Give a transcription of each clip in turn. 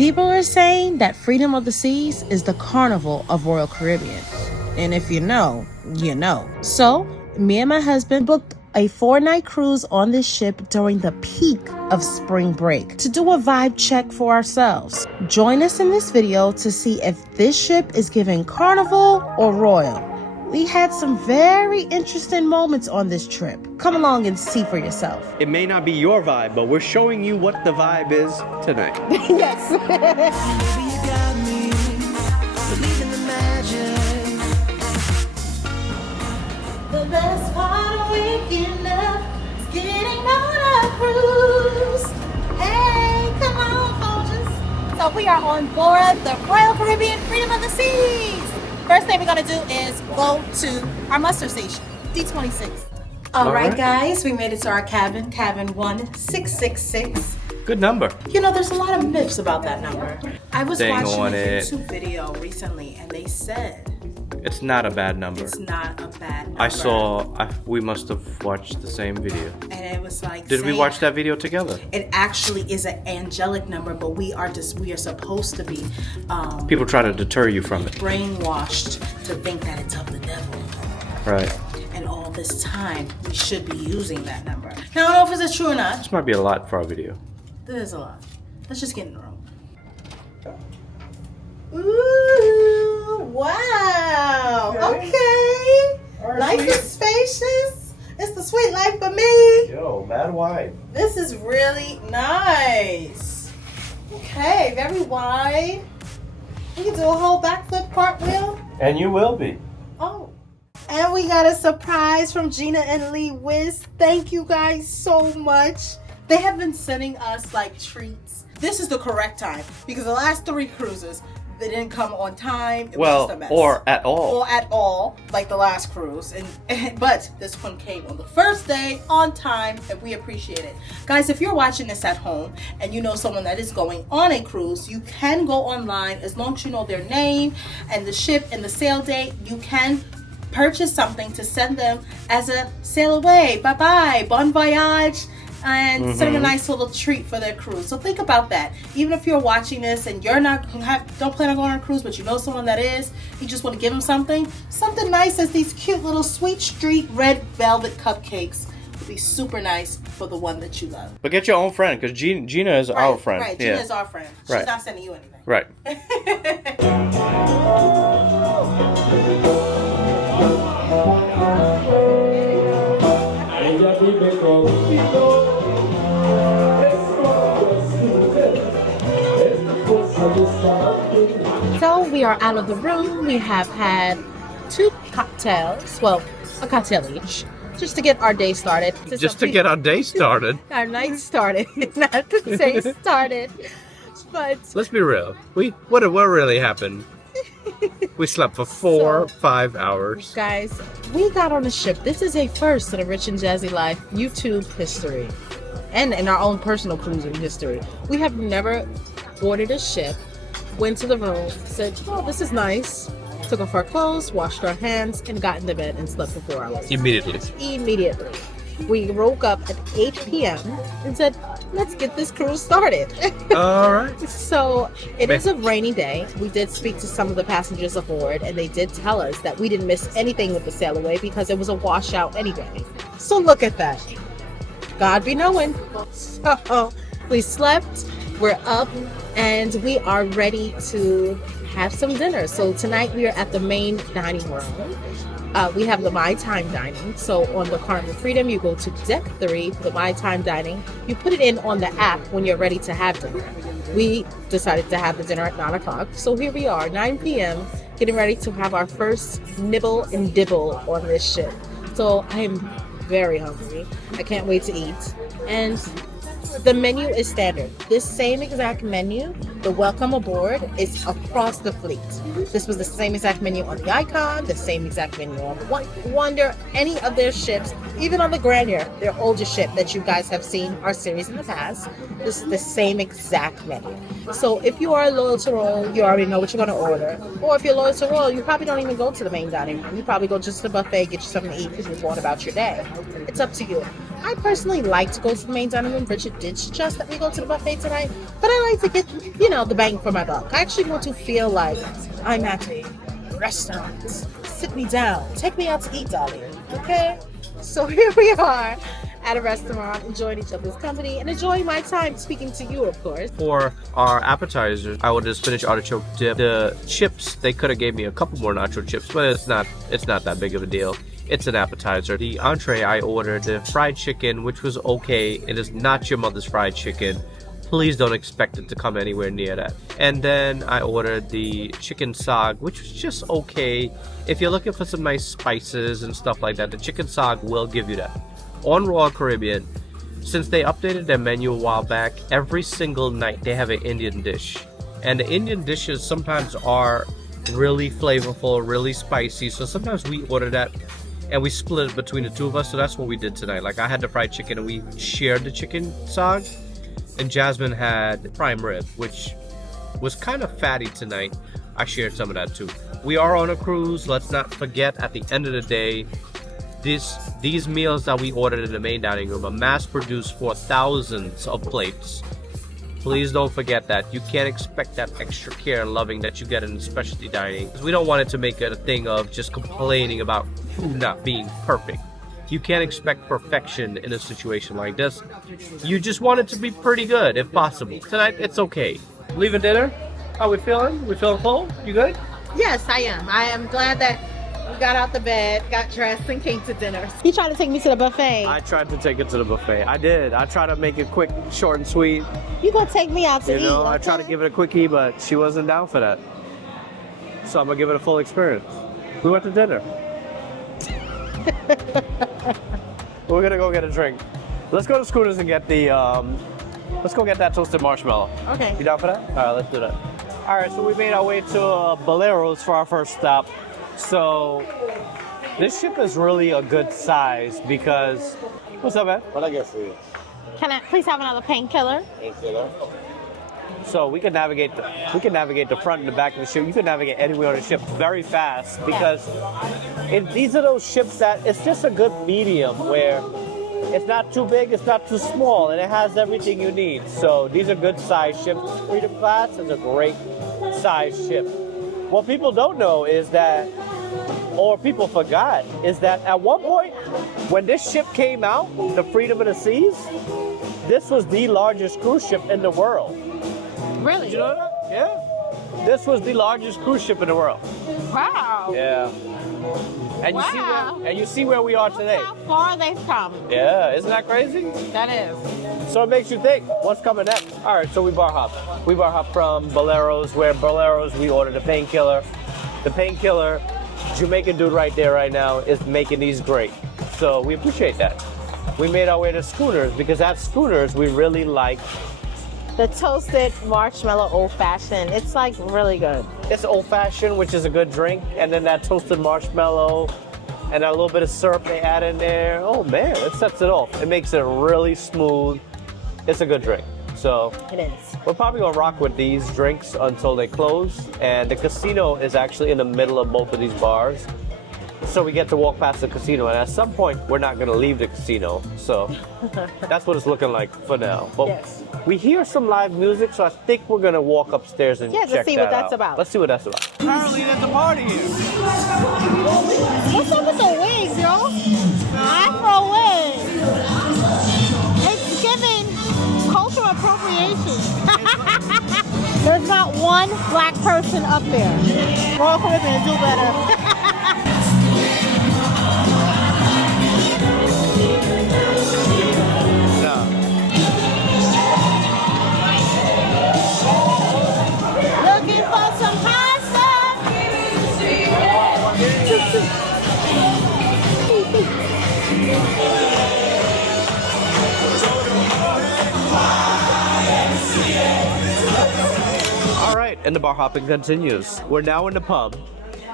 People are saying that Freedom of the Seas is the Carnival of Royal Caribbean. And if you know, you know. So, me and my husband booked a 4-night cruise on this ship during the peak of spring break to do a vibe check for ourselves. Join us in this video to see if this ship is giving Carnival or Royal. We had some very interesting moments on this trip. Come along and see for yourself. It may not be your vibe, but we're showing you what the vibe is tonight. Yes. The best part of waking up is getting on a cruise. Hey, come on, folks. So we are on board the Royal Caribbean Freedom of the Seas. First thing we're gonna do is go to our muster station, D26. All right, guys, we made it to our cabin, cabin 1666. Good number. You know, there's a lot of myths about that number. I was Dang watching on a it. YouTube video recently, and they said It's not a bad number. it's not a bad number. We must have watched the same video. And it was like, Did we watch that video together? It actually is an angelic number, but we are supposed to be People try to deter you from it. brainwashed to think that it's of the devil. Right. And all this time, we should be using that number. Now, I don't know if it's true or not. This might be a lot for our video. There's a lot. Let's just get in the room. Ooh, wow. Okay. Nice and spacious. It's the sweet life for me. Yo, mad wide. This is really nice. Okay, very wide. You can do a whole backflip cartwheel. And you will be. Oh. And we got a surprise from Gina and Lee Wiz. Thank you guys so much. They have been sending us like treats. This is the correct time because the last 3 cruises, they didn't come on time. It was just a mess. Or at all. Or at all, like the last cruise. But this one came on the first day, on time, and we appreciate it. Guys, if you're watching this at home and you know someone that is going on a cruise, you can go online as long as you know their name and the ship and the sail date. You can purchase something to send them as a sail away. Bye-bye, bon voyage. And send them a nice little treat for their cruise. So think about that. Even if you're watching this and you're don't plan on going on a cruise, but you know someone that is, you just want to give them something nice as these cute little Sweet Street red velvet cupcakes would be super nice for the one that you love. But get your own friend, because Gina is our friend. Right, Gina is our friend. She's not sending you anything. Right. So we are out of the room. We have had 2 cocktails, well, a cocktail each, just to get our day started. Just to get our day started. Our night started, not to say started, but Let's be real. What really happened? We slept for 5 hours. guys, we got on a ship. This is a first in the Rich and Jazzy Life YouTube history, and in our own personal cruising history. We have never boarded a ship, went to the room, said, oh, this is nice, took off our clothes, washed our hands, and got into bed and slept for 4 hours. Immediately. We woke up at 8 p.m. and said, let's get this cruise started. All right. So it is a rainy day. We did speak to some of the passengers aboard, and they did tell us that we didn't miss anything with the sail away because it was a washout anyway. So look at that. God be knowing. So we slept, we're up, and we are ready to have some dinner. So tonight we are at the main dining room. We have the My Time dining. So on the Carnival Freedom, you go to deck 3 for the My Time dining. You put it in on the app when you're ready to have dinner. We decided to have the dinner at 9 o'clock. So here we are, 9 p.m., getting ready to have our first nibble and dibble on this ship. So I am very hungry. I can't wait to eat. And the menu is standard. This same exact menu, the welcome aboard, is across the fleet. This was the same exact menu on the Icon, the same exact menu on the Wonder, any of their ships, even on the Grandeur, their older ship that you guys have seen our series in the past. This is the same exact menu. So if you are loyal to Royal, you already know what you're going to order. Or if you're loyal to Royal, you probably don't even go to the main dining room. You probably go just to the buffet, get you something to eat because you're going about your day. It's up to you. I personally like to go to the main dining room. Richard did suggest that we go to the buffet tonight, but I like to get, the bang for my buck. I actually want to feel like I'm at a restaurant. Sit me down. Take me out to eat, darling. Okay? So here we are at a restaurant, enjoying each other's company and enjoying my time speaking to you, of course. For our appetizers, I would just finish artichoke dip. The chips, they could have gave me a couple more nacho chips, but it's not that big of a deal. It's an appetizer. The entree, I ordered the fried chicken, which was okay. It is not your mother's fried chicken. Please don't expect it to come anywhere near that. And then I ordered the chicken sag, which was just okay. If you're looking for some nice spices and stuff like that, the chicken sag will give you that. On Royal Caribbean, since they updated their menu a while back, every single night they have an Indian dish. And the Indian dishes sometimes are really flavorful, really spicy. So sometimes we order that and we split it between the two of us. So that's what we did tonight. Like I had the fried chicken and we shared the chicken sag. And Jasmine had prime rib, which was kind of fatty tonight. I shared some of that too. We are on a cruise. Let's not forget, at the end of the day, these meals that we ordered in the main dining room are mass produced for thousands of plates. Please don't forget that. You can't expect that extra care and loving that you get in specialty dining. We don't want it to make it a thing of just complaining about food not being perfect. You can't expect perfection in a situation like this. You just want it to be pretty good, if possible. Tonight, it's okay. Leaving dinner? How we feeling? We feeling full? You good? Yes, I am. I am glad that we got out the bed, got dressed, and came to dinner. You trying to take me to the buffet? I tried to take it to the buffet. I did. I tried to make it quick, short, and sweet. You gonna take me out to eat? I tried to give it a quickie, but she wasn't down for that. So I'm gonna give it a full experience. We went to dinner. We're gonna go get a drink. Let's go to Schooners and get the let's go get that toasted marshmallow. Okay. You down for that? All right, let's do that. All right, so we made our way to Bolero's for our first stop. So this ship is really a good size because what's up, man? What I get for you? Can I please have another painkiller? Painkiller. So we can navigate the front and the back of the ship. You can navigate anywhere on the ship very fast because these are those ships that it's just a good medium where it's not too big, it's not too small, and it has everything you need. So these are good size ships. Freedom class is a great size ship. What people don't know is that, or people forgot, is that at one point when this ship came out, the Freedom of the Seas, this was the largest cruise ship in the world. Really? Did you know that? Yeah. This was the largest cruise ship in the world. Wow. Yeah. And you see where we are today. How far they've come. Yeah, isn't that crazy? That is. So it makes you think, what's coming next? All right, so we bar hop. We bar hop from Bolero's, where Bolero's we ordered a painkiller. The painkiller, Jamaican dude right there right now is making these great. So we appreciate that. We made our way to Schooners because at Schooners we really like The toasted marshmallow old fashioned. It's like really good. It's old fashioned, which is a good drink, and then that toasted marshmallow and a little bit of syrup they add in there. Oh man, it sets it off. It makes it really smooth. It's a good drink. So It is. we're probably gonna rock with these drinks until they close. And the casino is actually in the middle of both of these bars. So we get to walk past the casino, and at some point we're not gonna leave the casino. So that's what it's looking like for now. But Yes. we hear some live music, so I think we're gonna walk upstairs and Yeah, to check see that what that's out. about. Let's see what that's about. Apparently there's a party here. What's up with the wigs, yo? Afro wigs. It's giving cultural appropriation. There's not one black person up there. Royal Caribbean, do better. Looking for some pasta. All right, and the bar hopping continues. We're now in the pub,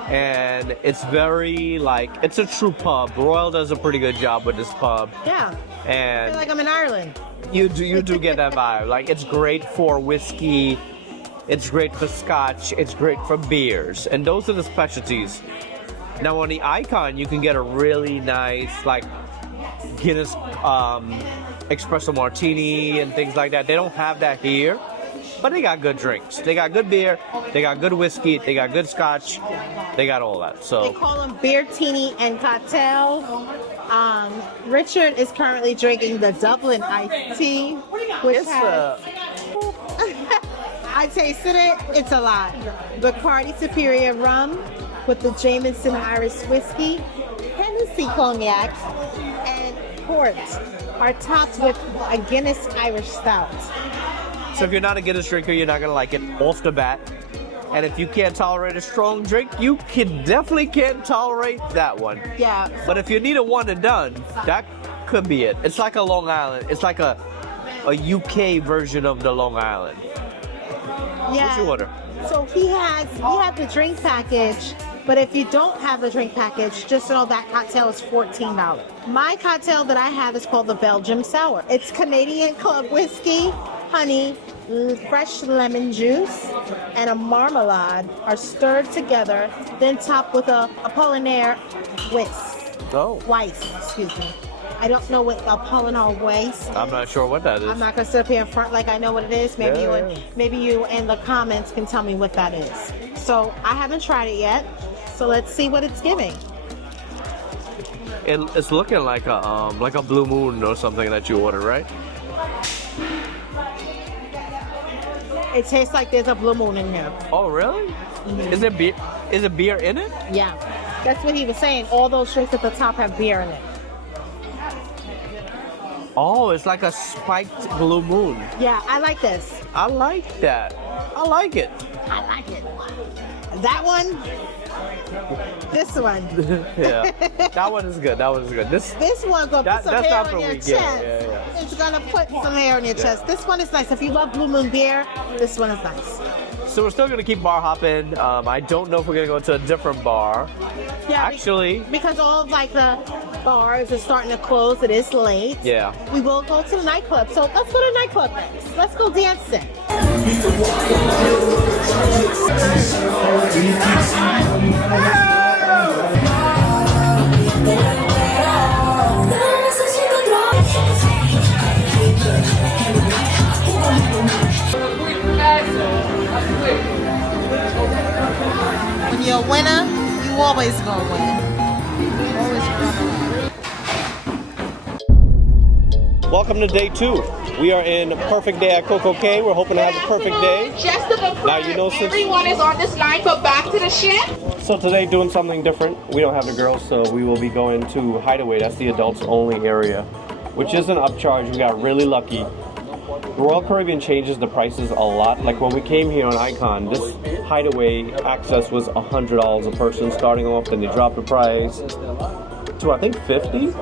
and it's very it's a true pub. Royal does a pretty good job with this pub, Yeah, I and feel like I'm in Ireland. you do get that vibe. Like, it's great for whiskey, it's great for scotch, it's great for beers, and those are the specialties. Now on the Icon, you can get a really nice Guinness espresso martini and things like that. They don't have that here, But they got good drinks. They got good beer. They got good whiskey. They got good scotch. They got all that. They So call them beer, teeny, and cocktail. Richard is currently drinking the Dublin iced tea, which it's has... I tasted it. It's a lot. Bacardi Superior rum with the Jameson Irish whiskey, Hennessy cognac, and port are topped with a Guinness Irish stout. So if you're not a Guinness drinker, you're not gonna like it off the bat. And if you can't tolerate a strong drink, you definitely can't tolerate that one. Yeah. But if you need a one and done, that could be it. It's like a Long Island. It's like a UK version of the Long Island. Yeah. What's your order? So he has the drink package, but if you don't have the drink package, just know that cocktail is $14. My cocktail that I have is called the Belgium Sour. It's Canadian Club whiskey, honey, fresh lemon juice, and a marmalade are stirred together, then topped with a Apollinaire Weiss, excuse me. I don't know what Apollinaire Weiss. I'm not sure what that is. I'm not gonna sit up here in front like I know what it is. Maybe you in the comments can tell me what that is. So I haven't tried it yet. So let's see what it's giving. It's looking like a Blue Moon or something that you ordered, right? It tastes like there's a Blue Moon in here. Oh, really? Mm-hmm. Is it beer? Is it beer in it? Yeah, that's what he was saying. All those drinks at the top have beer in it. Oh, it's like a spiked Blue Moon. Yeah, I like this. I like that. I like it. I like it. That one. This one. Yeah, that one is good. That one is good. This one gonna put some that's hair not on for your weak. chest. Yeah. It's gonna put some hair on your chest. This one is nice. If you love Blue Moon beer, this one is nice. So we're still gonna keep bar hopping. I don't know if we're gonna go to a different bar. Yeah, actually, because all of like the bars are starting to close. It is late. Yeah. We will go to the nightclub. So let's go to the nightclub next. Let's go dancing. When you're a winner, you always gonna win. welcome to day 2. We are in a perfect day at Coco Cay. We're hoping to have a perfect day. Just to confirm, Now, you know, since everyone is on this line for back to the ship. So today, doing something different. We don't have the girls, so we will be going to Hideaway. That's the adults only area, which is an upcharge. We got really lucky. Royal Caribbean changes the prices a lot. Like when we came here on Icon, this Hideaway access was $100 a person starting off, then they dropped the price to I think $50.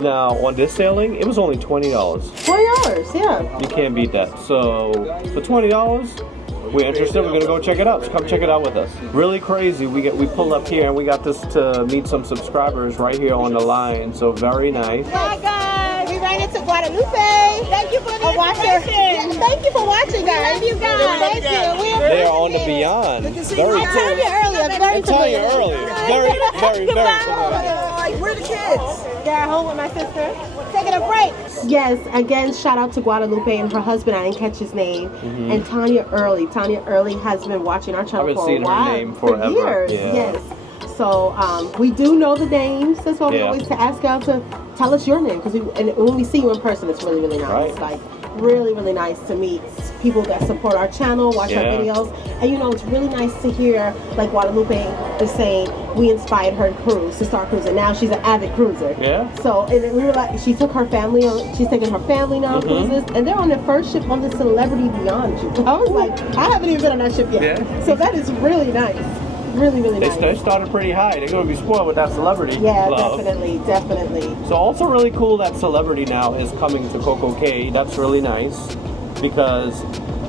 Now on this sailing, it was only $20. $20, yeah. You can't beat that. So for $20, we're interested. We're gonna go check it out. So come check it out with us. Really crazy. We pulled up here and we got this to meet some subscribers right here on the line. So very nice. Hi guys, we ran into Guadalupe. Thank you for the watching. Thank you for watching, guys. Thank you guys. Thank you. They are on the Beyond. Very I told you earlier. Very familiar. Very familiar. Where are the kids? They're at home with my sister. Taking a break. Yes, again, shout out to Guadalupe and her husband. I didn't catch his name. And Tanya Early. Tanya Early has been watching our channel for a while. I've been seeing her name forever. For years. Yeah. Yes. So we do know the names. That's why we always ask y'all to tell us your name, because when we see you in person, it's really, really nice. Right. Like really, really nice to meet people that support our channel, watch our videos, and it's really nice to hear like Guadalupe is saying we inspired her cruise to start cruising. Now she's an avid cruiser. Yeah. So and we were like, she took her family on. She's taking her family now on cruises, and they're on their first ship on the Celebrity Beyond ship. I was like, I haven't even been on that ship yet. Yeah. So that is really nice. Really, really nice. They started pretty high. They're going to be spoiled with that Celebrity. Yeah, love. definitely. So also really cool that Celebrity now is coming to Coco Cay. That's really nice because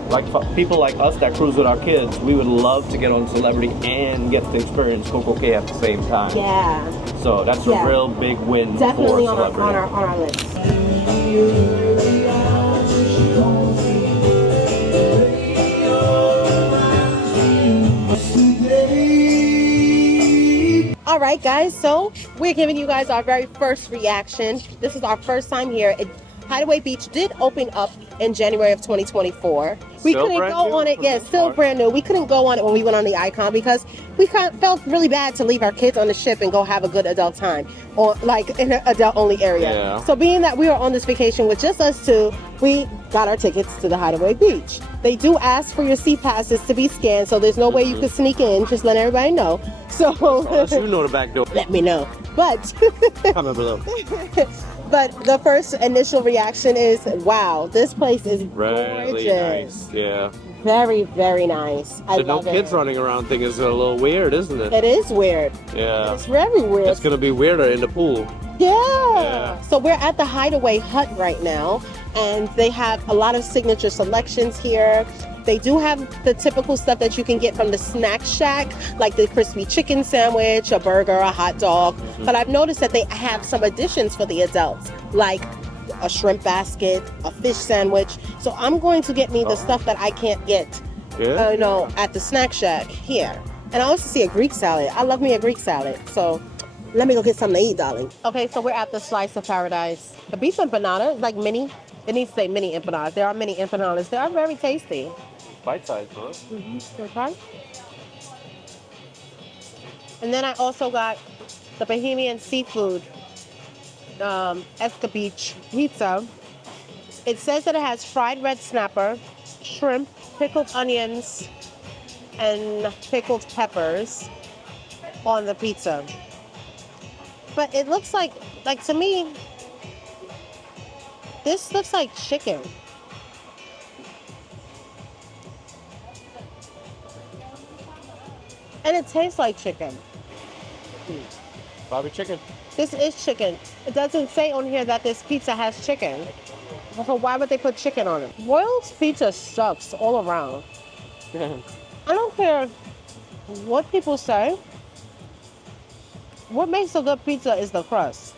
like people like us that cruise with our kids, we would love to get on Celebrity and get to experience Coco Cay at the same time. Yeah. So that's a real big win definitely for Celebrity. on our list. All right, guys, so we're giving you guys our very first reaction. This is our first time here. Hideaway Beach did open up in January of 2024. We Still couldn't brand go new on it. for Yeah, the most still part. brand new. We couldn't go on it when we went on the Icon because we felt really bad to leave our kids on the ship and go have a good adult time, or like in an adult-only area. Yeah. So being that we were on this vacation with just us two, we got our tickets to the Hideaway Beach. They do ask for your seat passes to be scanned, so there's no way you could sneak in. Just let everybody know. So Unless you know the back door. let me know. But Comment below. but the first initial reaction is, wow, this place is Really gorgeous. nice. Yeah. Very, very nice. I The no love kids it. running around thing is a little weird, isn't it? It is weird. Yeah. It's very weird. It's gonna be weirder in the pool. Yeah. So we're at the Hideaway Hut right now, and they have a lot of signature selections here. They do have the typical stuff that you can get from the snack shack, like the crispy chicken sandwich, a burger, a hot dog. But I've noticed that they have some additions for the adults, like a shrimp basket, a fish sandwich. So I'm going to get me the stuff that I can't get, Yeah. at the snack shack here. And I also see a Greek salad. I love me a Greek salad. So let me go get something to eat, darling. Okay, so we're at the Slice of Paradise. The beef empanada is like mini. It needs to say mini empanadas. There are mini empanadas. They are very tasty. Bite size, huh? Okay. And then I also got the Bohemian Seafood escabeche pizza. It says that it has fried red snapper, shrimp, pickled onions, and pickled peppers on the pizza. But it looks like to me, this looks like chicken. And it tastes like chicken. Bobby chicken. This is chicken. It doesn't say on here that this pizza has chicken. So why would they put chicken on it? Royal's pizza sucks all around. I don't care what people say. What makes a good pizza is the crust.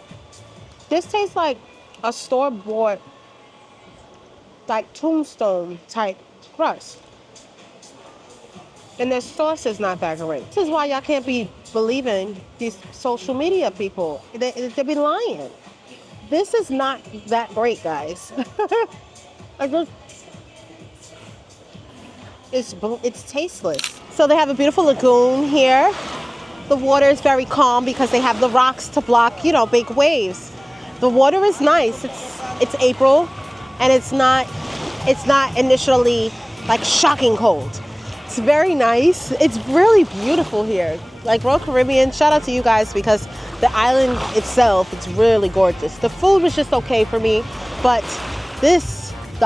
This tastes like a store-bought, like Tombstone type crust. And their sauce is not that great. This is why y'all can't be believing these social media people. They be lying. This is not that great, guys. It's tasteless. So they have a beautiful lagoon here. The water is very calm because they have the rocks to block, big waves. The water is nice. It's April, and it's not initially like shocking cold. It's very nice. It's really beautiful here. Like Royal Caribbean, shout out to you guys because the island itself, it's really gorgeous. The food was just okay for me, but the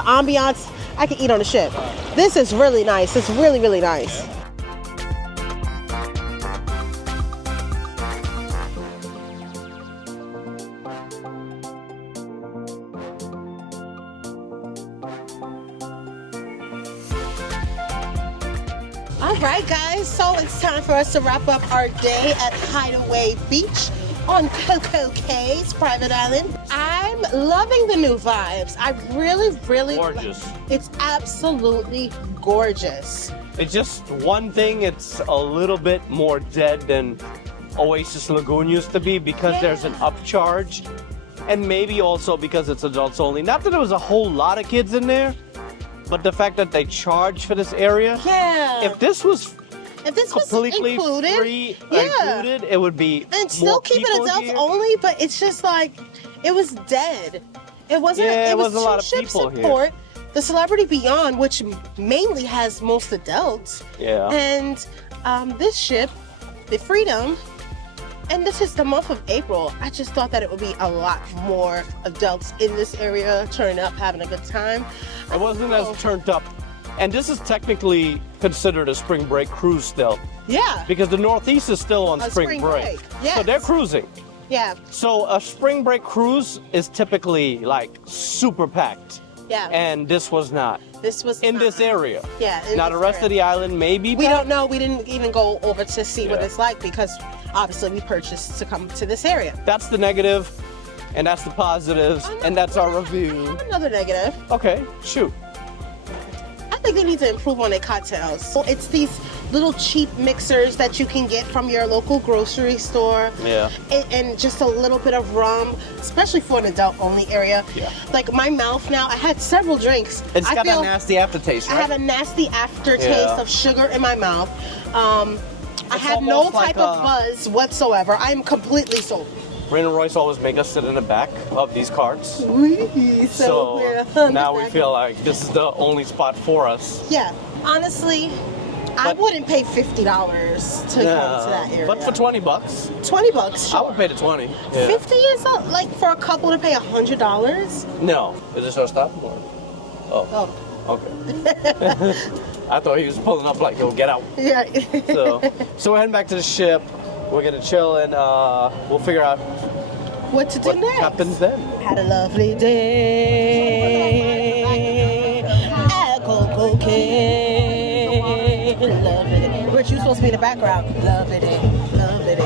ambiance, I can eat on the ship. This is really nice. It's really, really nice. All right, guys, so it's time for us to wrap up our day at Hideaway Beach on Coco Cay's private island. I'm loving the new vibes. I really, really Gorgeous. It's absolutely gorgeous. It's just one thing, it's a little bit more dead than Oasis Lagoon used to be because there's an upcharge, and maybe also because it's adults only. Not that there was a whole lot of kids in there, but the fact that they charge for this area. Yeah. If this was completely included, free, included, it would be and still more keep it people adults here. only, but it's just like it was dead. It wasn't. Yeah, it was wasn't a lot of ship people here. support. The Celebrity Beyond, which mainly has most adults, Yeah. and this ship, the Freedom, and this is the month of April. I just thought that it would be a lot more adults in this area, turning up, having a good time. It wasn't as turned up. And this is technically considered a spring break cruise still, Yeah. because the Northeast is still on A spring break. break, yes. So they're cruising. Yeah. So a spring break cruise is typically like super packed. Yeah. And this was not. This was In not- this area. Yeah. Now the rest of the island maybe. We don't know. We didn't even go over to see what Yeah. it's like because obviously we purchased to come to this area. That's the negative, and that's the positives, and that's our I review. have another negative. Okay, shoot. I like they need to improve on their cocktails. So it's these little cheap mixers that you can get from your local grocery store. Yeah. And just a little bit of rum, especially for an adult-only area. Yeah. Like my mouth now, I had several drinks. It's got a nasty aftertaste, right? I had a nasty aftertaste of sugar in my mouth. I had no almost type of buzz whatsoever. I'm completely sober. Rain and Royce always make us sit in the back of these carts. So now we feel like this is the only spot for us. Yeah, honestly, I wouldn't pay $50 to come to that area. But for 20 bucks. 20 bucks, sure. I would pay the 20. Yeah. 50 is like for a couple to pay $100? No. Is this our stop? Or? Oh. Okay. I thought he was pulling up like, yo, get out. Yeah. So we're heading back to the ship. We're gonna chill and we'll figure out what to do next. Happens then. Had a lovely day at Coco Cay. Love it. Rich, you supposed to be in the background. Love it. Love it.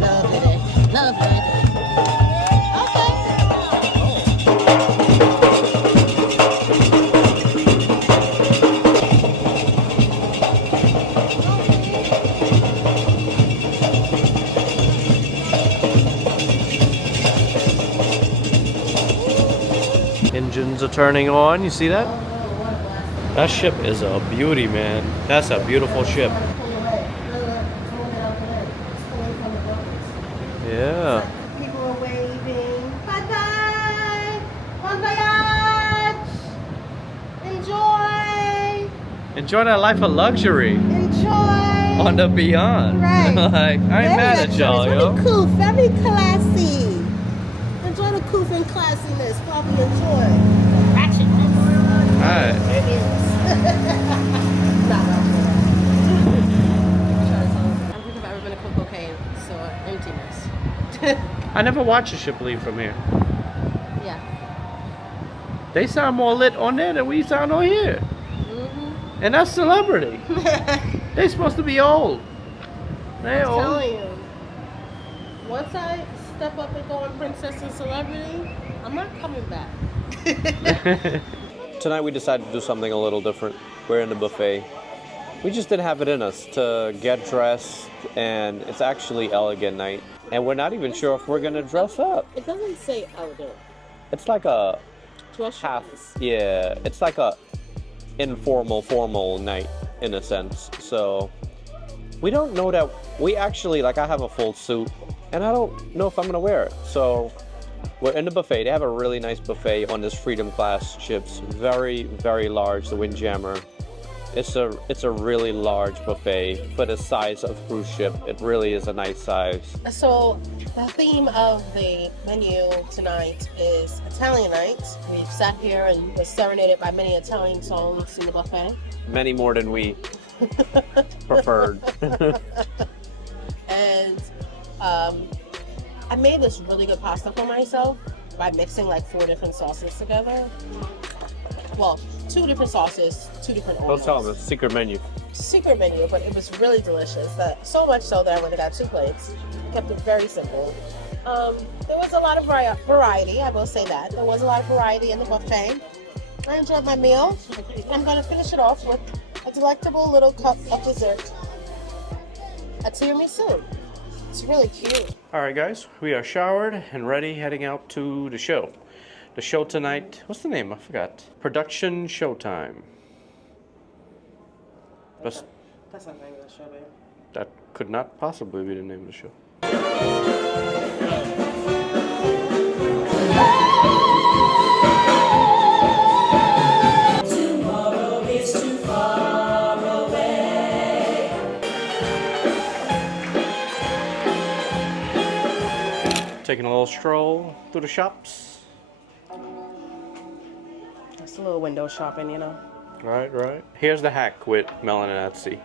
Love it. Love it. Engines are turning on, you see that? That ship is a beauty, man. That's a beautiful ship. Yeah. People are waving. Bye-bye. Bon voyage. Enjoy. Enjoy that life of luxury. Enjoy. On the beyond. Right. Like, I ain't mad at y'all, yo. Very cool, very classy. Enjoy the couth and classiness. Probably enjoy ratchetness. Alright. It is. I don't think I've ever been to Coco Cay and saw emptiness. I never watched a ship leave from here. Yeah. They sound more lit on there than we sound on here. Mm-hmm. And that's celebrity. They supposed to be old. They I'm old. telling you. Once I step up and go on Princess and Celebrity, I'm not coming back. Tonight we decided to do something a little different. We're in the buffet. We just didn't have it in us to get dressed, and it's actually elegant night. And we're not even sure if we're gonna dress up. It doesn't say elegant. It's like a Dress half, shoes. yeah, it's like a informal, formal night in a sense. So we don't know that, we actually, like I have a full suit, and I don't know if I'm gonna wear it. So we're in the buffet. They have a really nice buffet on this Freedom class ships. Very, very large, the Windjammer. It's a really large buffet for the size of cruise ship. It really is a nice size. So the theme of the menu tonight is Italian night. We've sat here and was serenaded by many Italian songs in the buffet. Many more than we preferred. And I made this really good pasta for myself by mixing like 4 different sauces together. Well, 2 different sauces, 2 different oils. Don't tell them, it's a secret menu. Secret menu, but it was really delicious. So much so that I went and got 2 plates. Kept it very simple. There was a lot of variety, I will say that. There was a lot of variety in the buffet. I enjoyed my meal. I'm going to finish it off with a delectable little cup of dessert. A tiramisu. It's really cute. All right, guys, we are showered and ready, heading out to the show. The show tonight, what's the name? I forgot. Production Showtime. That's not the name of the show, babe. That could not possibly be the name of the show. Tomorrow is too far away. Taking a little stroll through the shops. It's a little window shopping, you know. Right. Here's the hack with MELANIN at sea.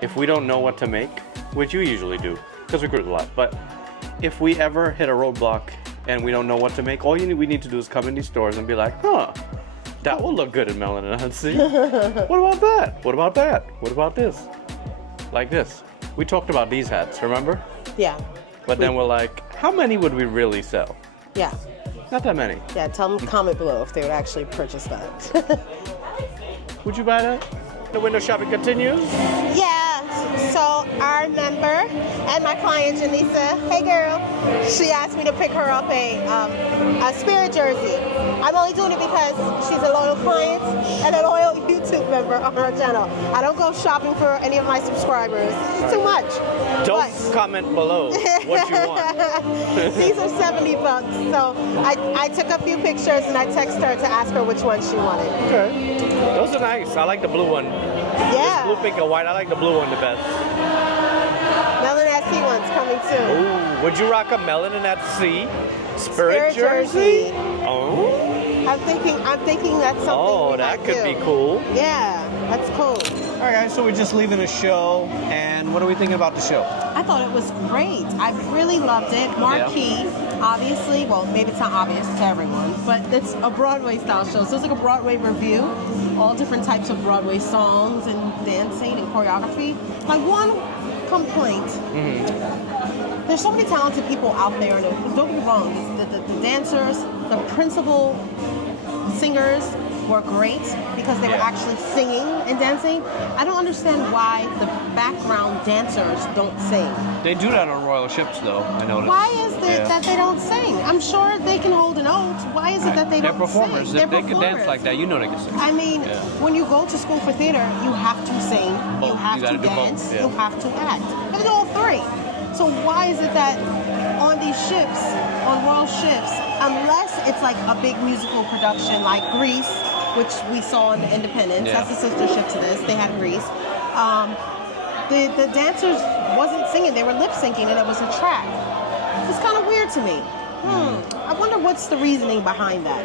If we don't know what to make, which you usually do, because we cruise a lot, but if we ever hit a roadblock and we don't know what to make, all we need to do is come in these stores and be like, huh, that will look good in MELANIN at sea. What about that? What about that? What about this? Like this. We talked about these hats, remember? Yeah. But then we're like, how many would we really sell? Yeah. Not that many. Yeah, tell them comment below if they would actually purchase that. Would you buy that? The window shopping continues. Yeah, so our member and my client Janisa, hey girl, she asked me to pick her up a Spirit jersey. I'm only doing it because she's a loyal client and a loyal YouTube member on her channel. I don't go shopping for any of my subscribers. It's too much. Don't comment below what you want. These are $70, so I took a few pictures and I texted her to ask her which one she wanted. Okay. Those are nice. I like the blue one. Yeah. Blue, pink, and white. I like the blue one the best. Melanin one's coming too. Ooh, would you rock a Melanin at Sea Spirit jersey? Oh. I'm thinking that's something. Oh, we that might could do. be cool. Yeah, that's cool. All right, guys, so we're just leaving the show, and what are we thinking about the show? I thought it was great. I really loved it. Marquee, obviously, well, maybe it's not obvious to everyone, but it's a Broadway style show. So it's like a Broadway review, all different types of Broadway songs and dancing and choreography. Like one complaint. There's so many talented people out there, and don't get me wrong, the dancers, the principal singers were great because they were actually singing and dancing. I don't understand why the background dancers don't sing. They do that on Royal Ships, though, I noticed. Why is it that they don't sing? I'm sure they can hold a note. Why is it that they They're don't performers. sing? If they can dance like that, you know they can sing. I mean, when you go to school for theater, you have to sing, you have You gotta to do both, dance, yeah. you have to act. You have to do all three. So why is it that on these ships, on Royal ships, unless it's like a big musical production like Grease, which we saw in Independence, that's a sister ship to this, they had Grease, the dancers wasn't singing, they were lip syncing and it was a track. It's kind of weird to me. I wonder what's the reasoning behind that.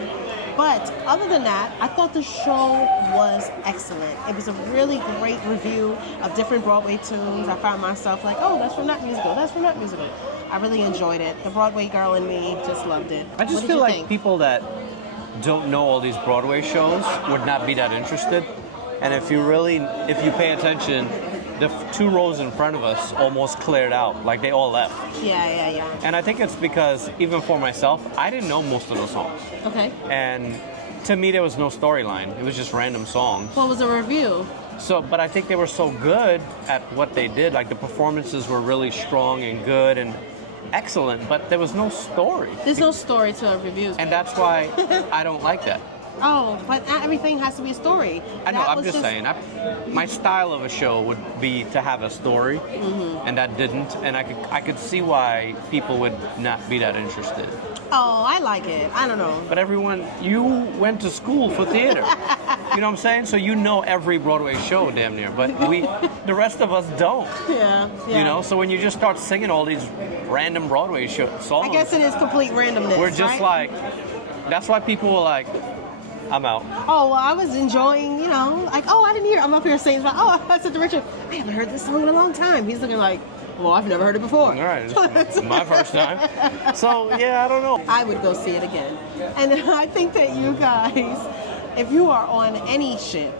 But other than that, I thought the show was excellent. It was a really great review of different Broadway tunes. I found myself like, oh, that's from that musical, that's from that musical. I really enjoyed it. The Broadway girl in me just loved it. I just feel like people that don't know all these Broadway shows would not be that interested. And if you pay attention, the two rows in front of us almost cleared out, like they all left. Yeah. And I think it's because, even for myself, I didn't know most of the songs. Okay. And to me, there was no storyline. It was just random songs. What was the review? So, but I think they were so good at what they did. Like the performances were really strong and good and excellent, but there was no story. There's no story to a review. And that's why I don't like that. Oh, but not everything has to be a story. I know, I'm just saying. My style of a show would be to have a story, and that didn't. And I could see why people would not be that interested. Oh, I like it. I don't know. But you went to school for theater. You know what I'm saying? So you know every Broadway show damn near, but the rest of us don't. Yeah. You know, so when you just start singing all these random Broadway songs, I guess it is complete randomness. we're just right? that's why people were like, I'm out. Oh, well, I was enjoying, like, oh, I didn't hear it. I'm up here saying, oh, I said to Richard, I haven't heard this song in a long time. He's looking like, well, I've never heard it before. All right, it's my first time. So, yeah, I don't know. I would go see it again. And I think that you guys, if you are on any ship,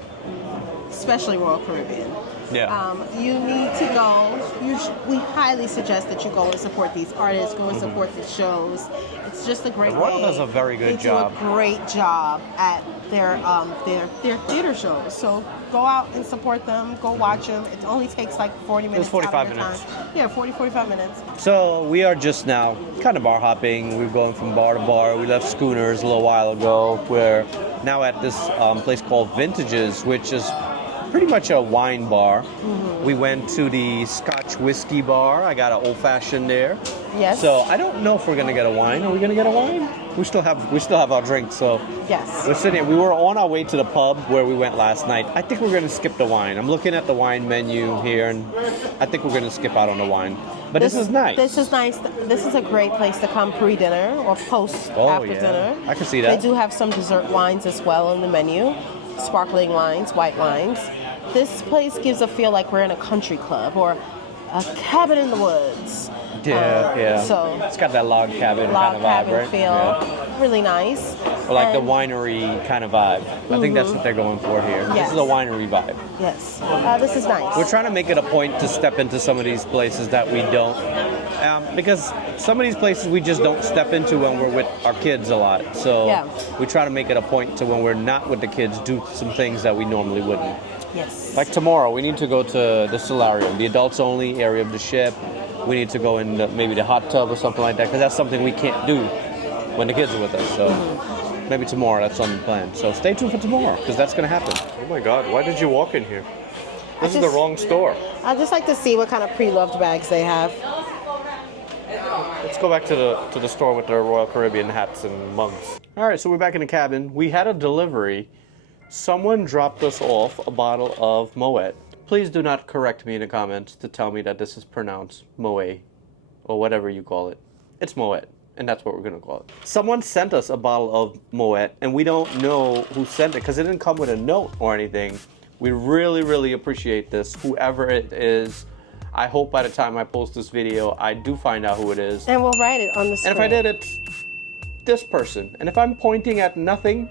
especially Royal Caribbean, you need to go. We highly suggest that you go and support these artists, go and support the shows. It's just a great way. Royal does a very good job. They do a great job at their theater shows. So go out and support them. Go watch them. It only takes like 40 minutes. It's 45 out of your minutes. Time. Yeah, 45 minutes. So we are just now kind of bar hopping. We're going from bar to bar. We left Schooners a little while ago. We're now at this place called Vintages, which is pretty much a wine bar. We went to the Scotch whiskey bar. I got an old fashioned there. Yes. So I don't know if we're gonna get a wine. Are we gonna get a wine? We still have our drinks. So yes. we're sitting here. We were on our way to the pub where we went last night. I think we're gonna skip the wine. I'm looking at the wine menu here, and I think we're gonna skip out on the wine. But this is nice. This is nice. This is a great place to come pre-dinner or after dinner. I can see that. They do have some dessert wines as well on the menu. Sparkling wines, white wines. This place gives a feel like we're in a country club or a cabin in the woods. Yeah. So it's got that log cabin log kind of vibe, cabin right? feel. Yeah. Really nice. Or like the And- winery kind of vibe. I think that's what they're going for here. Yes. This is a winery vibe. Yes. This is nice. We're trying to make it a point to step into some of these places that we don't. Because some of these places we just don't step into when we're with our kids a lot. So Yeah. we try to make it a point to when we're not with the kids, do some things that we normally wouldn't. Yes. Like tomorrow, we need to go to the solarium, the adults only area of the ship. We need to go in maybe the hot tub or something like that, because that's something we can't do when the kids are with us. So maybe tomorrow, that's on the plan. So stay tuned for tomorrow, because that's going to happen. Oh my God, why did you walk in here? This is the wrong store. I just like to see what kind of pre-loved bags they have. Let's go back to the store with the Royal Caribbean hats and mugs. All right, so we're back in the cabin. We had a delivery. Someone dropped us off a bottle of Moet. Please do not correct me in the comments to tell me that this is pronounced Moet or whatever you call it. It's Moet, and that's what we're gonna call it. Someone sent us a bottle of Moet, and we don't know who sent it because it didn't come with a note or anything. We really, really appreciate this. Whoever it is, I hope by the time I post this video, I do find out who it is. And we'll write it on the screen. And if I did, it's this person. And if I'm pointing at nothing,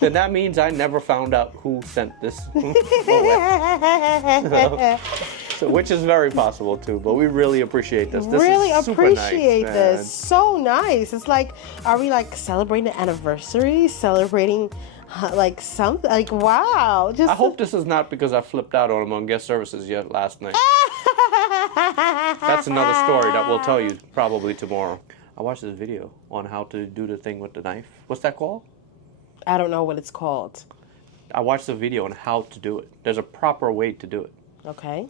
then that means I never found out who sent this. So, which is very possible too, but we really appreciate this. This really is super appreciate nice, this. man. So nice. It's like, are we like celebrating an anniversary? Celebrating like something? Like, wow. Just I hope this is not because I flipped out on them on guest services yet last night. That's another story that we'll tell you probably tomorrow. I watched this video on how to do the thing with the knife. What's that called? I don't know what it's called. I watched a video on how to do it. There's a proper way to do it. Okay.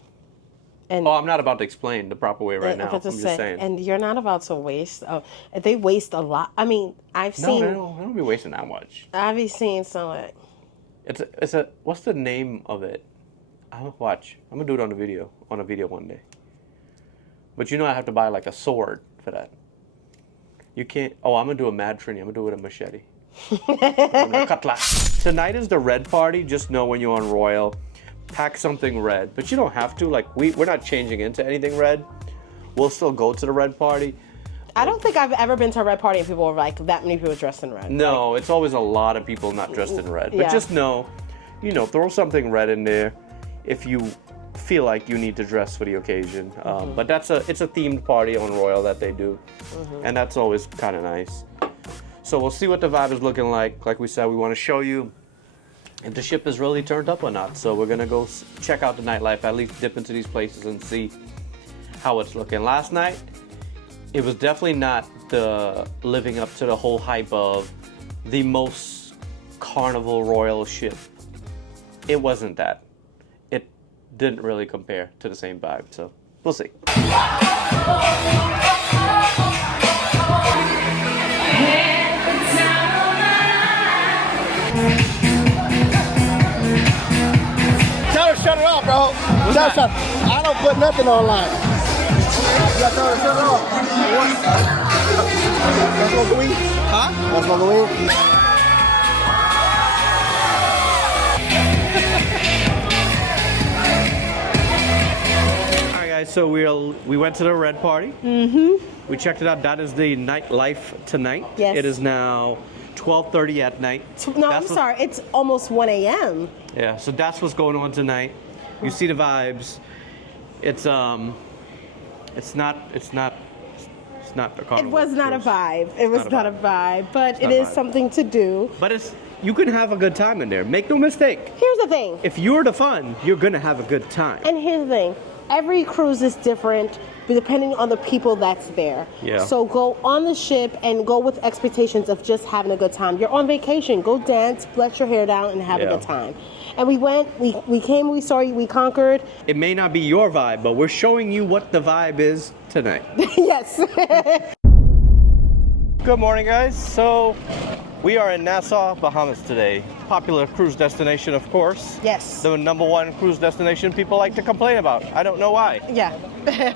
And Oh, I'm not about to explain the proper way right now. I'm just saying. And you're not about to waste. Oh, they waste a lot. I mean, I've No, seen. they don't be wasting that much. I've seen some. Like, It's a. What's the name of it? I'm gonna do it on a video one day. But you know I have to buy like a sword for that. You can't. Oh, I'm gonna do a mad trini. I'm gonna do it with a machete. Cutlass. Tonight is the red party. Just know when you're on Royal, pack something red. But you don't have to. Like we're not changing into anything red. We'll still go to the red party. I don't think I've ever been to a red party and people were like that many people dressed in red. No, it's always a lot of people not dressed in red. But Yeah. just know, throw something red in there if you feel like you need to dress for the occasion. But it's a themed party on Royal that they do, and that's always kind of nice. So we'll see what the vibe is looking like. Like we said, we want to show you if the ship is really turned up or not. So we're gonna go check out the nightlife, at least dip into these places and see how it's looking. Last night, it was definitely not living up to the whole hype of the most Carnival Royal ship. It wasn't that. It didn't really compare to the same vibe, so we'll see. Tell her to shut it off, bro. Shut. I don't put nothing online. You gotta tell her to shut it off. What? Want smoke the weed? Huh? Want smoke the weed? All right, guys. So we went to the red party. We checked it out. That is the nightlife tonight. Yes. It is now 12:30 at night. No, That's I'm what- sorry. It's almost 1 a.m. Yeah, so that's what's going on tonight. You see the vibes. It's not a carnival. It was not a cruise. vibe. It was not a vibe, but It's it not a is vibe. something to do. But you can have a good time in there. Make no mistake. Here's the thing. If you're the fun, you're gonna have a good time. And here's the thing. Every cruise is different depending on the people that's there. Yeah. So go on the ship and go with expectations of just having a good time. You're on vacation. Go dance, let your hair down, and have a Yeah. good time. And we went, we came, we saw, we conquered. It may not be your vibe, but we're showing you what the vibe is tonight. Yes. Good morning, guys. So we are in Nassau, Bahamas today. Popular cruise destination, of course. Yes. The #1 cruise destination people like to complain about. I don't know why. Yeah.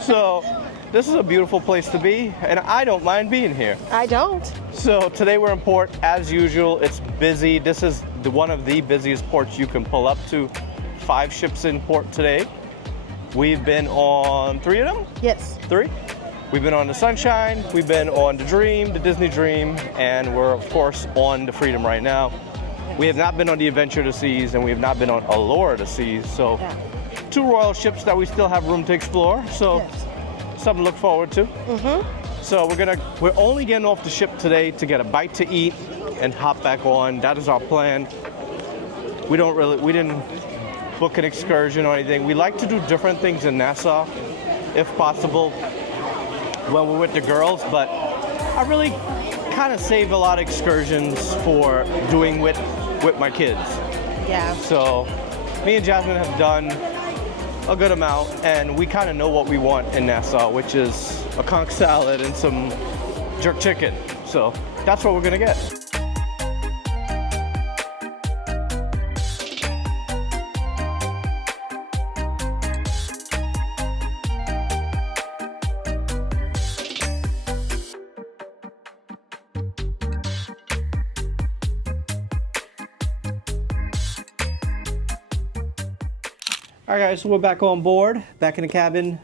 So this is a beautiful place to be, and I don't mind being here. I don't. So today we're in port, as usual. It's busy. This is one of the busiest ports you can pull up to. 5 ships in port today. We've been on 3 of them? Yes. 3? We've been on the Sunshine, we've been on the Dream, the Disney Dream, and we're of course on the Freedom right now. We have not been on the Adventure of the Seas, and we have not been on Allure of the Seas. So, two royal ships that we still have room to explore. So, something to look forward to. So we're only getting off the ship today to get a bite to eat and hop back on. That is our plan. We didn't book an excursion or anything. We like to do different things in Nassau, if possible, when we're with the girls, but I really kind of save a lot of excursions for doing with my kids. Yeah. So me and Jasmine have done a good amount, and we kind of know what we want in Nassau, which is a conch salad and some jerk chicken. So that's what we're gonna get. All right, guys, so we're back on board, back in the cabin.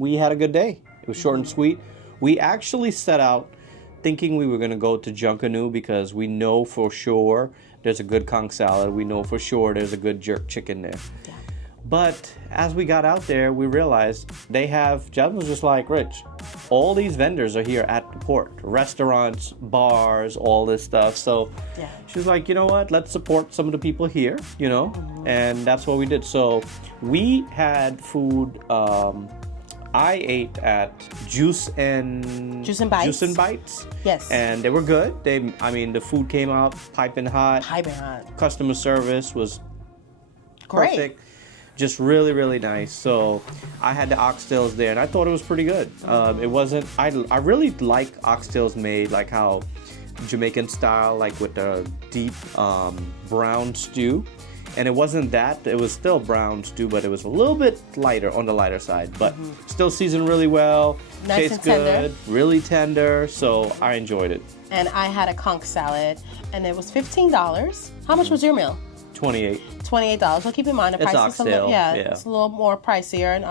We had a good day. It was short and sweet. We actually set out thinking we were going to go to Junkanoo because we know for sure there's a good conch salad. We know for sure there's a good jerk chicken there. Yeah. But as we got out there, we realized Jasmine was just like, Rich, all these vendors are here at the port. Restaurants, bars, all this stuff. So she was like, you know what? Let's support some of the people here, you know? And that's what we did. So we had food. I ate at Juice and Bites. Yes. And they were good. The food came out piping hot. Customer service was perfect. Just really, really nice. So I had the oxtails there, and I thought it was pretty good. It wasn't. I really like oxtails made like how Jamaican style, like with the deep brown stew. And it wasn't that. It was still brown stew, but it was a little bit lighter, on the lighter side. But still seasoned really well. Nice tastes and tender. good, really tender. So I enjoyed it. And I had a conch salad, and it was $15. How much was your meal? $28. Well, keep in mind the It's price oxtail, is a little, yeah. it's a little more pricier, and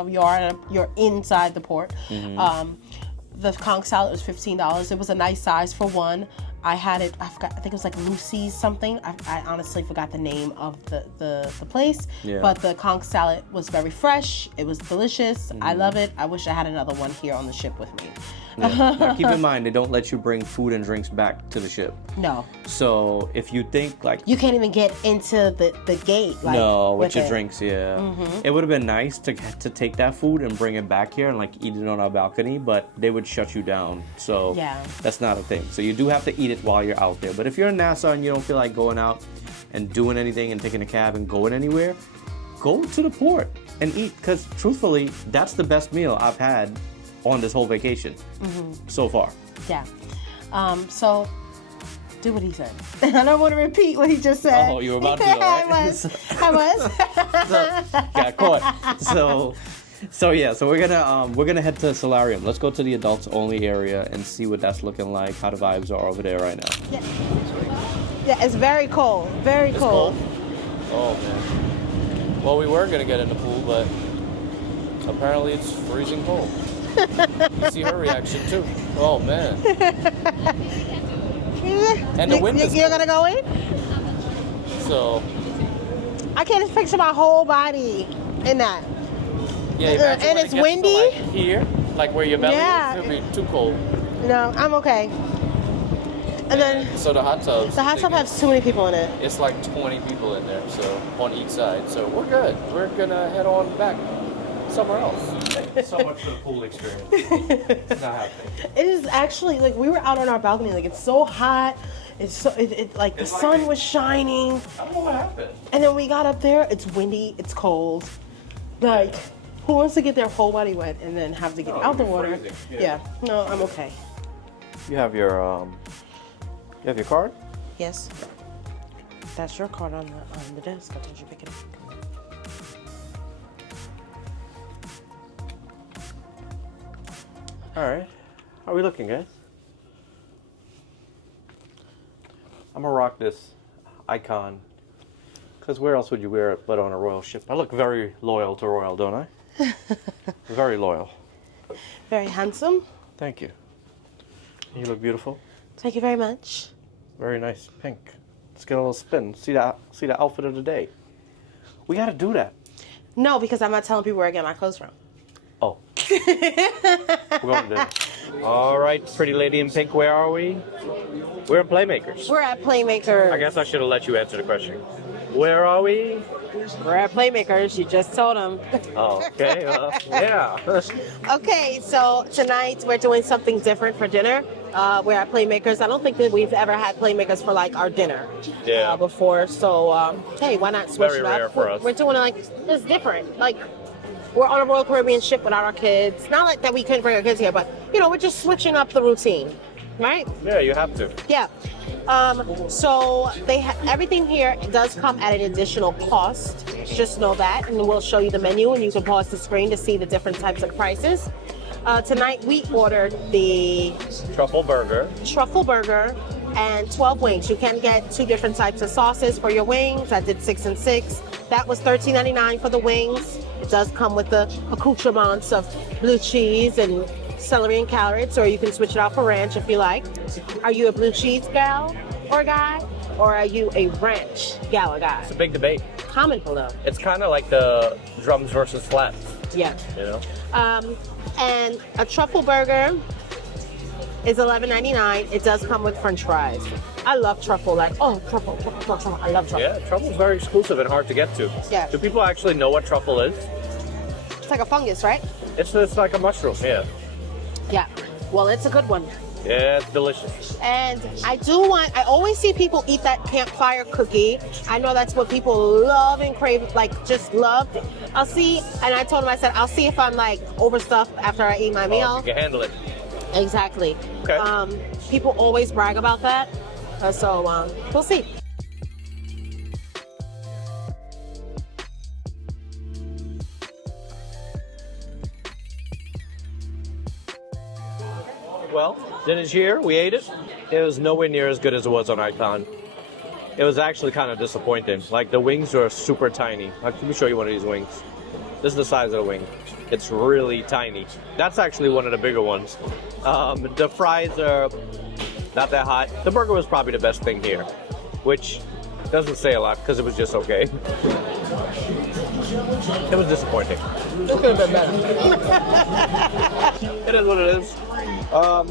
you're inside the port. The conch salad was $15. It was a nice size for one. I had it. I think it was like Lucy's something. I honestly forgot the name of the place. Yeah. But the conch salad was very fresh. It was delicious. I love it. I wish I had another one here on the ship with me. Yeah. Now keep in mind, they don't let you bring food and drinks back to the ship. No. So if you think like you can't even get into the gate. Like, no, with your drinks, yeah. It would have been nice to take that food and bring it back here and like eat it on our balcony, but they would shut you down. So that's not a thing. So you do have to eat it while you're out there. But if you're in Nassau and you don't feel like going out and doing anything and taking a cab and going anywhere, go to the port and eat, because truthfully, that's the best meal I've had on this whole vacation so far. Yeah. So do what he said. I don't want to repeat what he just said. Oh, you were about to, right? I was. Got caught. So we're gonna head to Solarium. Let's go to the adults only area and see what that's looking like, how the vibes are over there right now. Yeah, it's very cold. Very cold. Oh man. Well, we were gonna get in the pool, but apparently it's freezing cold. See her reaction too. Oh man. And the wind is You're cold. gonna go in? So I can't just picture my whole body in that. yeah, imagine and when it's it gets windy? to, like, here, like where your belly is, it'll be too cold. No, I'm okay. And then So the hot tubs. the hot tub has too many people in it. It's like 20 people in there, so on each side. So we're good. We're gonna head on back somewhere else. So much for the pool experience. It's not happening. It is actually like we were out on our balcony. Like it's so hot. It's so like the sun was shining. I don't know what happened. And then we got up there. It's windy. It's cold. Like who wants to get their whole body wet and then have to get out the water? freezing. Yeah. No, I'm okay. You have your card? Yes. That's your card on the desk. I told you to pick it up. All right. How are we looking, guys? I'm gonna rock this icon, because where else would you wear it but on a royal ship? I look very loyal to royal, don't I? Very loyal. Very handsome. Thank you. You look beautiful. Thank you very much. Very nice pink. Let's get a little spin. See the outfit of the day. We gotta do that. No, because I'm not telling people where I get my clothes from. Oh. We're going to dinner. All right, pretty lady in pink, where are we? We're in Playmakers. We're at Playmakers. I guess I should have let you answer the question. Where are we? We're at Playmakers. You just told them. Oh, okay. Yeah. Okay, so tonight we're doing something different for dinner. We're at Playmakers. I don't think that we've ever had Playmakers for like our dinner before. So, hey, why not switch Very it up? rare for us. We're doing it like it's different. Like we're on a Royal Caribbean ship without our kids. Not like that we couldn't bring our kids here, but you know, we're just switching up the routine, right? Yeah, you have to. Yeah. So everything here does come at an additional cost. Just know that, and we'll show you the menu, and you can pause the screen to see the different types of prices. Tonight we ordered the Truffle burger and 12 wings. You can get 2 different types of sauces for your wings. I did 6 and 6. That was $13.99 for the wings. It does come with the accoutrements of blue cheese and celery and carrots, or you can switch it out for ranch if you like. Are you a blue cheese gal or guy, or are you a ranch gal or guy? It's a big debate. Comment below. It's kind of like the drums versus flats. Yeah. You know? And a truffle burger is $11.99. It does come with French fries. I love truffle. Like, oh, truffle. I love truffle. Yeah, truffle's very exclusive and hard to get to. Yeah. Do people actually know what truffle is? It's like a fungus, right? It's like a mushroom, yeah. Yeah. Well, it's a good one. Yeah, it's delicious. And I always see people eat that campfire cookie. I know that's what people love and crave, like just love. I'll see, and I told him, I said, I'll see if I'm like overstuffed after I eat my meal. You can handle it. Exactly. Okay. People always brag about that. So we'll see. Well, dinner's here. We ate it. It was nowhere near as good as it was on Icon. It was actually kind of disappointing. Like, the wings are super tiny. Let me show you one of these wings. This is the size of the wing. It's really tiny. That's actually one of the bigger ones. The fries are not that hot. The burger was probably the best thing here, which doesn't say a lot because it was just okay. It was disappointing. It could have been better. It is what it is.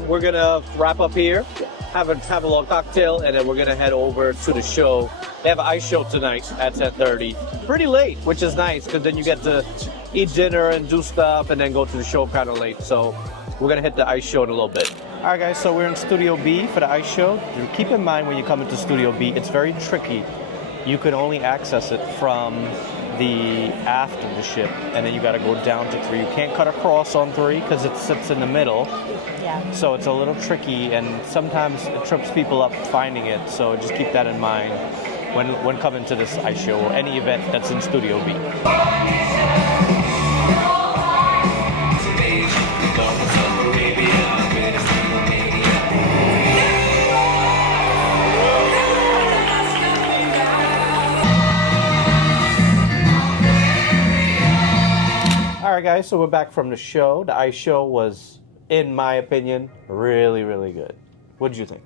We're gonna wrap up here, have a little cocktail, and then we're gonna head over to the show. They have an ice show tonight at 10:30. Pretty late, which is nice because then you get to eat dinner and do stuff, and then go to the show kind of late. So we're gonna hit the ice show in a little bit. All right, guys. So we're in Studio B for the ice show. Keep in mind when you come into Studio B, it's very tricky. You can only access it from the aft of the ship, and then you got to go down to 3. You can't cut across on 3 because it sits in the middle. Yeah. So it's a little tricky, and sometimes it trips people up finding it. So just keep that in mind when coming to this ice show or any event that's in Studio B. All right, guys, so we're back from the show. The ice show was, in my opinion, really, really good. What did you think?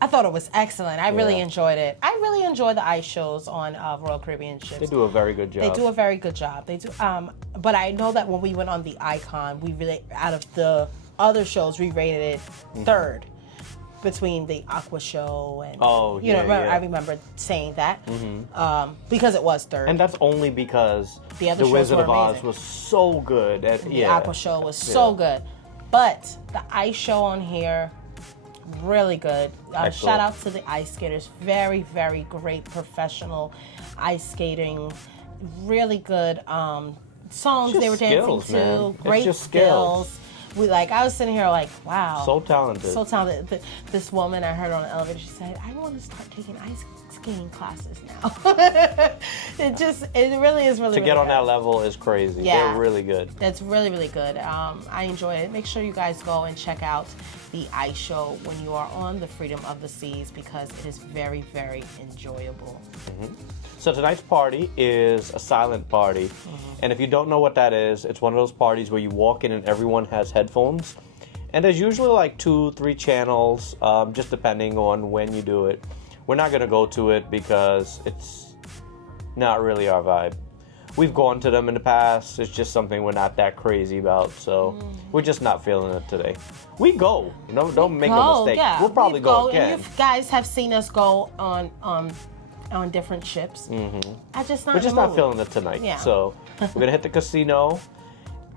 I thought it was excellent. I really enjoyed it. I really enjoy the ice shows on Royal Caribbean ships. They do a very good job. They do a very good job. They do. But I know that when we went on the Icon, we really, out of the other shows, we rated it third between the Aqua show and I remember saying that because it was third. And that's only because the The Wizard of Oz was so good. The Aqua show was so good. But the ice show on here, really good. Shout out to the ice skaters. Very, very great professional ice skating. Really good songs they were dancing to. Man. Great skills. I was sitting here like, wow. So talented. So talented. This woman I heard on the elevator, she said, I want to start taking ice skiing classes now. It really is really To get really on that good. level is crazy. Yeah. They're really good. It's really, really good. I enjoy it. Make sure you guys go and check out the ice show when you are on the Freedom of the Seas because it is very, very enjoyable. So tonight's party is a silent party. And if you don't know what that is, it's one of those parties where you walk in and everyone has headphones. And there's usually like 2-3 channels, just depending on when you do it. We're not gonna go to it because it's not really our vibe. We've gone to them in the past. It's just something we're not that crazy about. So we're just not feeling it today. We go. Don't make no mistake. Yeah, We'll probably go again. And you guys have seen us go on different ships. I just not. We're just not feeling it tonight. Yeah. So we're gonna hit the casino,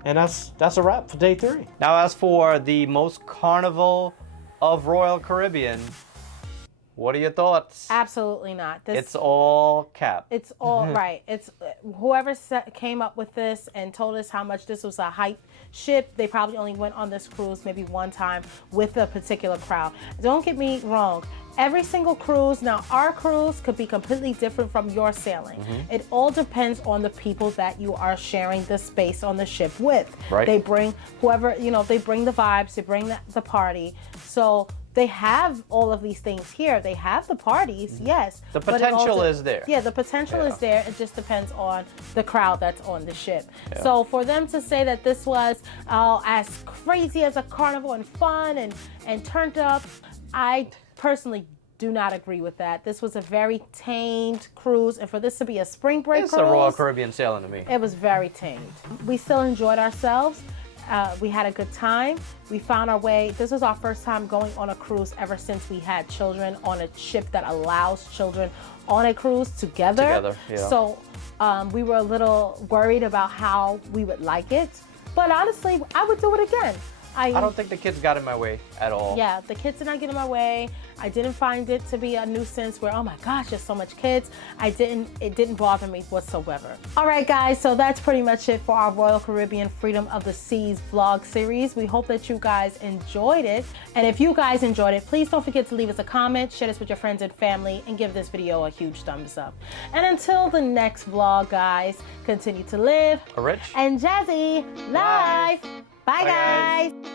and that's a wrap for day 3. Now, as for the most Carnival of Royal Caribbean, what are your thoughts? Absolutely not. It's all cap. It's all right. It's whoever came up with this and told us how much this was a hype ship. They probably only went on this cruise maybe one time with a particular crowd. Don't get me wrong. Every single cruise, now our cruise could be completely different from your sailing. It all depends on the people that you are sharing the space on the ship with. Right. They bring whoever, they bring the vibes, they bring the party. So they have all of these things here. They have the parties, yes. The but it potential also- is there. Yeah, the potential is there. It just depends on the crowd that's on the ship. Yeah. So for them to say that this was as crazy as a carnival and fun and turned up, I personally do not agree with that. This was a very tamed cruise, and for this to be a spring break It's cruise, a Royal Caribbean sailing to me. it was very tamed. We still enjoyed ourselves. We had a good time. We found our way. This was our first time going on a cruise ever since we had children on a ship that allows children on a cruise together. Yeah. So we were a little worried about how we would like it. But honestly, I would do it again. I don't think the kids got in my way at all. Yeah, the kids did not get in my way. I didn't find it to be a nuisance where, oh my gosh, there's so much kids. It didn't bother me whatsoever. All right, guys, so that's pretty much it for our Royal Caribbean Freedom of the Seas vlog series. We hope that you guys enjoyed it. And if you guys enjoyed it, please don't forget to leave us a comment, share this with your friends and family, and give this video a huge thumbs up. And until the next vlog, guys, continue to live A rich and jazzy life. Bye, guys.